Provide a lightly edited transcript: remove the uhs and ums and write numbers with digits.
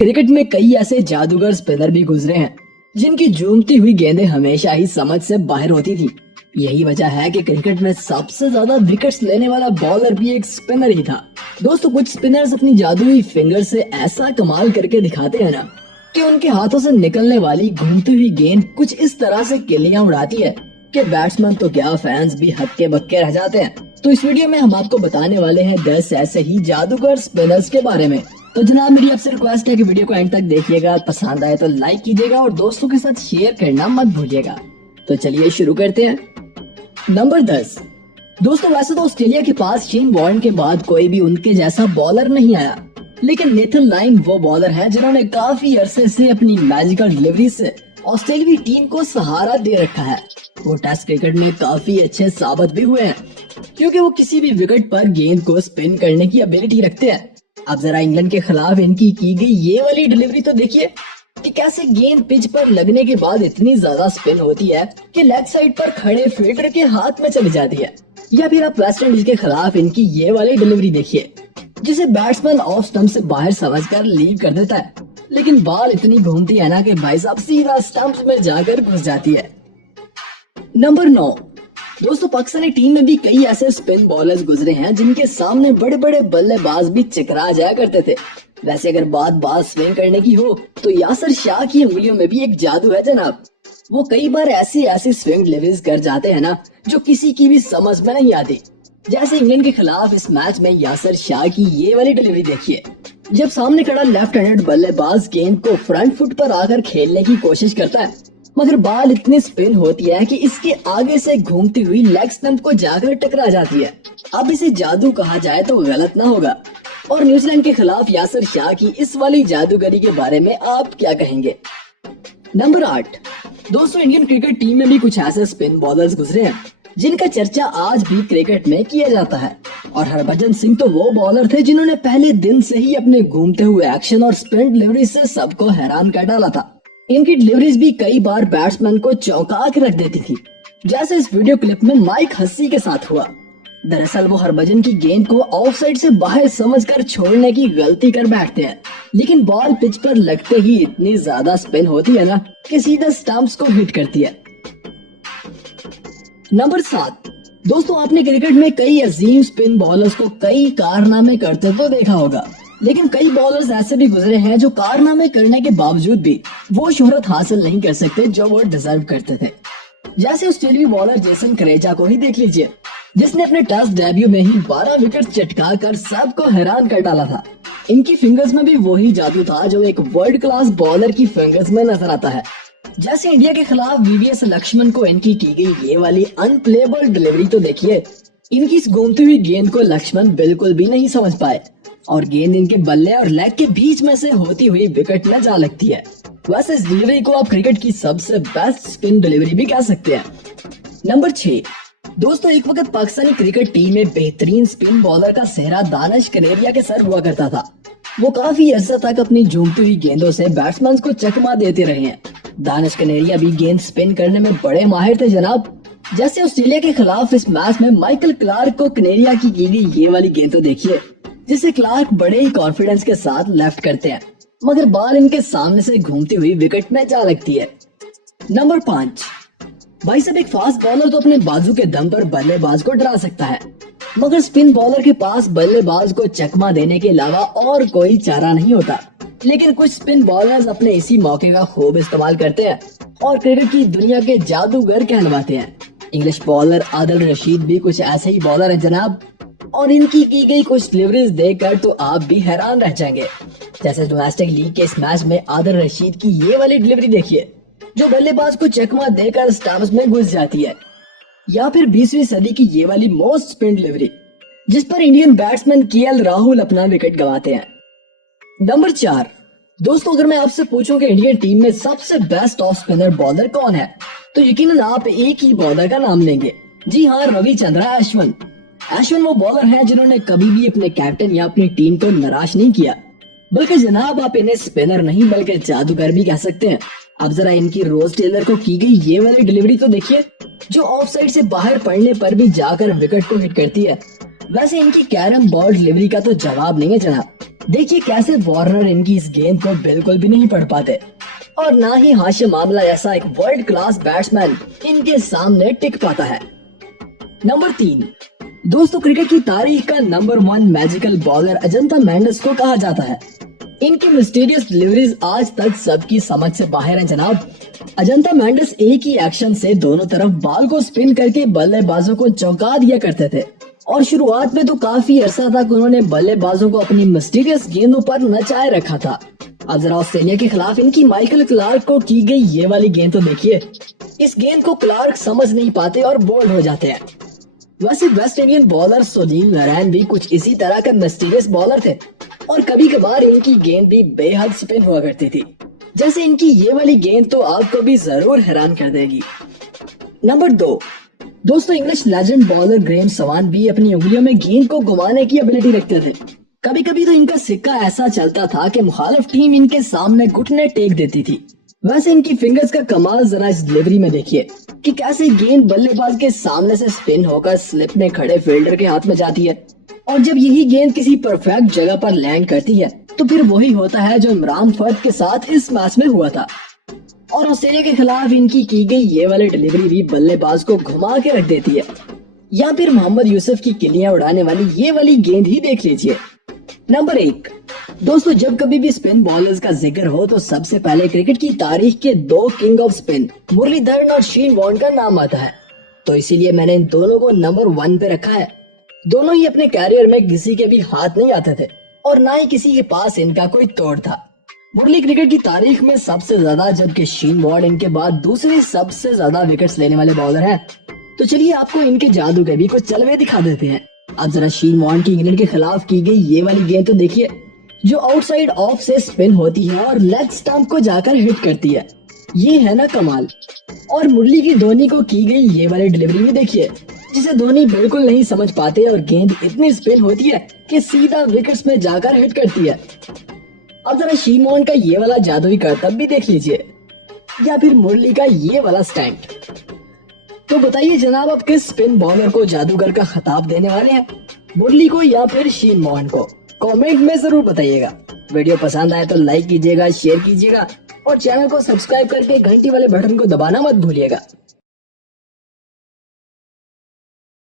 Cricket में कई ऐसे जादूगर स्पिनर भी गुजरे हैं जिनकी झूमती हुई गेंदें हमेशा ही समझ से बाहर होती थी। यही वजह है कि क्रिकेट में सबसे ज्यादा विकेट्स लेने वाला बॉलर भी एक स्पिनर ही था। दोस्तों, कुछ स्पिनर्स अपनी जादुई फिंगर से ऐसा कमाल करके दिखाते हैं ना कि उनके हाथों से निकलने वाली घूमती हुई गेंद कुछ इस तरह से किलियां उड़ाती है कि बैट्समैन तो क्या, फैंस भी हक्के बक्के रह जाते हैं। तो इस वीडियो में हम आपको बताने वाले हैं 10 ऐसे ही जादूगर स्पिनर्स के बारे में। तो जनाब, मेरी आपसे रिक्वेस्ट है कि वीडियो को एंड तक देखिएगा, पसंद आए तो लाइक कीजिएगा और दोस्तों के साथ शेयर करना मत भूलिएगा। तो चलिए शुरू करते हैं। नंबर 10। दोस्तों, वैसे तो ऑस्ट्रेलिया के पास शेन वॉर्न के बाद कोई भी उनके जैसा बॉलर नहीं आया, लेकिन नेथन लाइन वो बॉलर है जिन्होंने काफी अरसे से अपनी मैजिकल डिलीवरी से ऑस्ट्रेलियाई टीम को सहारा दे रखा है। वो टेस्ट क्रिकेट में काफी अच्छे साबित भी हुए हैं क्योंकि वो किसी भी विकेट पर गेंद को स्पिन करने की एबिलिटी रखते हैं। अब जरा इंग्लैंड के खिलाफ इनकी की गई ये वाली डिलीवरी तो देखिए कि कैसे गेंद पिच पर लगने के बाद इतनी ज्यादा स्पिन होती है कि लेग साइड पर खड़े फील्डर के हाथ में चली जाती है। या फिर आप वेस्ट इंडीज के खिलाफ इनकी ये वाली डिलीवरी देखिए जिसे बैट्समैन ऑफ स्टंप से बाहर समझकर लीव कर देता है, लेकिन बॉल इतनी घूमती है ना कि भाई साहब सीधा स्टंप्स में जाकर घुस जाती है। नंबर 9। दोस्तों, पाकिस्तानी टीम में भी कई ऐसे स्पिन बॉलर्स गुजरे हैं जिनके सामने बड़े बड़े बल्लेबाज भी चकरा जाया करते थे। वैसे अगर बात स्विंग करने की हो तो यासिर शाह की उंगलियों में भी एक जादू है जनाब। वो कई बार ऐसी स्विंग डिलीवरीज कर जाते हैं ना जो किसी की भी समझ में नहीं आती। जैसे इंग्लैंड के खिलाफ इस मैच में यासिर शाह की ये वाली डिलीवरी देखिए, जब सामने खड़ा लेफ्ट हैंडेड बल्लेबाज गेंद को फ्रंट फुट पर आकर खेलने की कोशिश करता है, मगर बॉल इतनी स्पिन होती है कि इसके आगे से घूमती हुई लेग स्टंप को जाकर टकरा जाती है। अब इसे जादू कहा जाए तो गलत ना होगा। और न्यूजीलैंड के खिलाफ यासिर शाह की इस वाली जादूगरी के बारे में आप क्या कहेंगे? नंबर 8। दोस्तों, इंडियन क्रिकेट टीम में भी कुछ ऐसे स्पिन बॉलर्स गुजरे हैं जिनका चर्चा आज भी क्रिकेट में किया जाता है। और हरभजन सिंह तो वो बॉलर थे जिन्होंने पहले दिन से ही अपने घूमते हुए एक्शन और स्पिन डिलीवरी से सबको हैरान कर डाला था। इनकी डिलीवरीज भी कई बार बैट्समैन को चौंका के रख देती थी, जैसे इस वीडियो क्लिप में माइक हस्सी के साथ हुआ। दरअसल वो हरभजन की गेंद को ऑफ साइड से बाहर समझकर छोड़ने की गलती कर बैठते हैं, लेकिन बॉल पिच पर लगते ही इतनी ज्यादा स्पिन होती है ना कि सीधा स्टंप्स को हिट करती है। नंबर 7। दोस्तों, आपने क्रिकेट में कई अजीम स्पिन बॉलर्स को कई कारनामे करते तो देखा होगा, लेकिन कई बॉलर्स ऐसे भी गुजरे हैं जो कारनामे करने के बावजूद भी वो शोहरत हासिल नहीं कर सकते जो वो डिजर्व करते थे। जैसे ऑस्ट्रेलियाई बॉलर जेसन क्रेजा को ही देख लीजिए, जिसने अपने टेस्ट डेब्यू में ही 12 विकेट चटका कर सबको हैरान कर डाला था। इनकी फिंगर्स में भी वही जादू था जो एक वर्ल्ड क्लास बॉलर की फिंगर्स में नजर आता है। जैसे इंडिया के खिलाफ वीवीएस लक्ष्मण को इनकी की गई ये वाली अनप्लेबल डिलीवरी तो देखिए, इनकी इस घूमती हुई गेंद को लक्ष्मण बिल्कुल भी नहीं समझ पाए और गेंद इनके बल्ले और लेग के बीच में से होती हुई विकेट में जा लगती है। वैसे इस डिलीवरी को आप क्रिकेट की सबसे बेस्ट स्पिन डिलीवरी भी कह सकते हैं। नंबर 6। दोस्तों, एक वक्त पाकिस्तानी क्रिकेट टीम में बेहतरीन स्पिन बॉलर का सेहरा दानिश कनेरिया के सर हुआ करता था। वो काफी अरसा तक अपनी झूमती हुई गेंदों से बैट्समैन को चकमा देते रहे हैं। दानिश कनेरिया भी गेंद स्पिन करने में बड़े माहिर थे जनाब। जैसे ऑस्ट्रेलिया के खिलाफ इस मैच में माइकल क्लार्क को कनेरिया की गई ये वाली गेंद तो देखिए, जिसे क्लार्क बड़े ही कॉन्फिडेंस के साथ लेफ्ट करते हैं, मगर बॉल इनके सामने से घूमती हुई विकेट में जा लगती है। नंबर 5। भाई साहब, एक फास्ट बॉलर तो अपने बाजू के दम पर बल्लेबाज को डरा सकता है, मगर स्पिन बॉलर के पास बल्लेबाज को चकमा देने के अलावा और कोई चारा नहीं होता। लेकिन कुछ स्पिन बॉलर्स अपने इसी मौके का खूब इस्तेमाल करते हैं और क्रिकेट की दुनिया के जादूगर कहलवाते हैं। इंग्लिश बॉलर आदिल रशीद भी कुछ ऐसे ही बॉलर है जनाब, और इनकी की गई कुछ डिलीवरीज देखकर तो आप भी हैरान रह जाएंगे। जैसे डोमेस्टिक लीग के इस मैच में आदिल रशीद की ये वाली डिलीवरी देखिए, जो बल्लेबाज को चकमा देकर स्टंप्स में घुस जाती है। या फिर 20वीं सदी की ये वाली मोस्ट स्पिन डिलीवरी, जिस पर इंडियन बैट्समैन केएल राहुल अपना विकेट गंवाते हैं। नंबर 4। दोस्तों, अगर मैं आपसे पूछूं कि इंडियन टीम में सबसे बेस्ट ऑफ स्पिनर बॉलर कौन है, तो यकीनन आप एक ही बॉलर का नाम लेंगे। जी हाँ, रविचंद्रन अश्विन। अश्विन वो बॉलर हैं जिन्होंने कभी भी अपने कैप्टन या अपनी टीम को निराश नहीं किया, बल्कि जनाब आप इन्हें स्पिनर नहीं बल्कि जादूगर भी कह सकते हैं। अब जरा इनकी रोज टेलर को की गई ये वाली डिलीवरी तो देखिए, जो ऑफ साइड से बाहर पड़ने पर भी जाकर विकेट को हिट करती है। वैसे इनकी कैरम बॉल डिलीवरी का तो जवाब नहीं है जनाब। देखिए कैसे वार्नर इनकी इस गेंद को बिल्कुल भी नहीं पढ़ पाते और ना ही हाशिम आमला जैसा एक वर्ल्ड क्लास बैट्समैन इनके सामने टिक पाता है। नंबर 3, दोस्तों क्रिकेट की तारीख का number 1 magical bowler Ajanta Mendis को कहा जाता है। इनकी मिस्टीरियस डिलीवरीज आज तक सबकी समझ से बाहर हैं जनाब। अजंता मेंडिस एक ही एक्शन से दोनों तरफ बॉल को स्पिन करके बल्लेबाजों को चौंका दिया करते थे और शुरुआत में तो काफी अरसा तक उन्होंने बल्लेबाजों को अपनी मिस्टीरियस गेंदों पर नचाए रखा था। अब जरा ऑस्ट्रेलिया के खिलाफ इनकी माइकल क्लार्क को की गई ये वाली गेंद तो देखिए। इस गेंद को क्लार्क समझ नहीं पाते और बोल्ड हो जाते हैं। वैसे West Indian bowler Sunil Narayan भी कुछ इसी तरह का मिस्टीरियस बॉलर थे और कभी कभार इनकी गेंद भी बेहद स्पिन हुआ करती थी। जैसे इनकी ये वाली गेंद तो आपको भी जरूर हैरान कर देगी। नंबर 2, दोस्तों इंग्लिश लेजेंड बॉलर ग्रेम सवान भी अपनी उंगलियों में गेंद को घुमाने की एबिलिटी रखते थे। कभी कभी तो इनका सिक्का ऐसा चलता था कि मुखालिफ टीम इनके सामने घुटने टेक देती थी। वैसे इनकी फिंगर्स का कमाल जरा इस डिलीवरी में देखिए कि कैसे गेंद बल्लेबाज के सामने से स्पिन होकर स्लिप में खड़े फील्डर के हाथ में जाती है और जब यही गेंद किसी परफेक्ट जगह पर लैंड करती है तो फिर वही होता है जो इमरान फर्द के साथ इस मैच में हुआ था। और ऑस्ट्रेलिया के खिलाफ इनकी की गई ये वाली डिलीवरी भी बल्लेबाज को घुमा के रख देती है। या फिर मोहम्मद यूसुफ की किलियां उड़ाने वाली ये वाली गेंद ही देख लीजिए। नंबर 1, दोस्तों जब कभी भी स्पिन बॉलर्स का जिक्र हो तो सबसे पहले क्रिकेट की तारीख के 2 किंग ऑफ स्पिन मुरलीधरन और शेन वॉर्न का नाम आता है। तो इसीलिए मैंने इन दोनों को नंबर 1 पे रखा है। दोनों ही अपने कैरियर में किसी के भी हाथ नहीं आते थे और ना ही किसी के पास इनका कोई तोड़ था। मुरली क्रिकेट की तारीख में सबसे ज्यादा, जबकि शेन वॉर्न इनके बाद दूसरे सबसे ज्यादा विकेट्स लेने वाले बॉलर हैं। तो चलिए आपको इनके जादू के भी कुछ चलवे दिखा देते हैं। अब जरा शेन वॉर्न की इंग्लैंड के खिलाफ की गई ये वाली गेंद तो देखिए जो आउटसाइड ऑफ से स्पिन होती है और लेग स्टंप को जाकर हिट करती है। ये है ना कमाल। और मुरली की धोनी को की गई ये वाली डिलीवरी भी देखिए जिसे धोनी बिल्कुल नहीं समझ पाते और गेंद इतनी स्पिन होती है कि सीधा विकेट्स में जाकर हिट करती है। अब जरा शेन वॉर्न का ये वाला जादुई करतब भी देख लीजिए या फिर मुरली का ये वाला स्टंट। तो बताइए जनाब आप किस स्पिन बॉलर को जादूगर का खिताब देने वाले हैं, मुरली को या फिर शेन वॉर्न को? कमेंट में जरूर बताइएगा। वीडियो पसंद आए तो लाइक कीजिएगा, शेयर कीजिएगा और चैनल को सब्सक्राइब करके घंटी वाले बटन को दबाना मत भूलिएगा।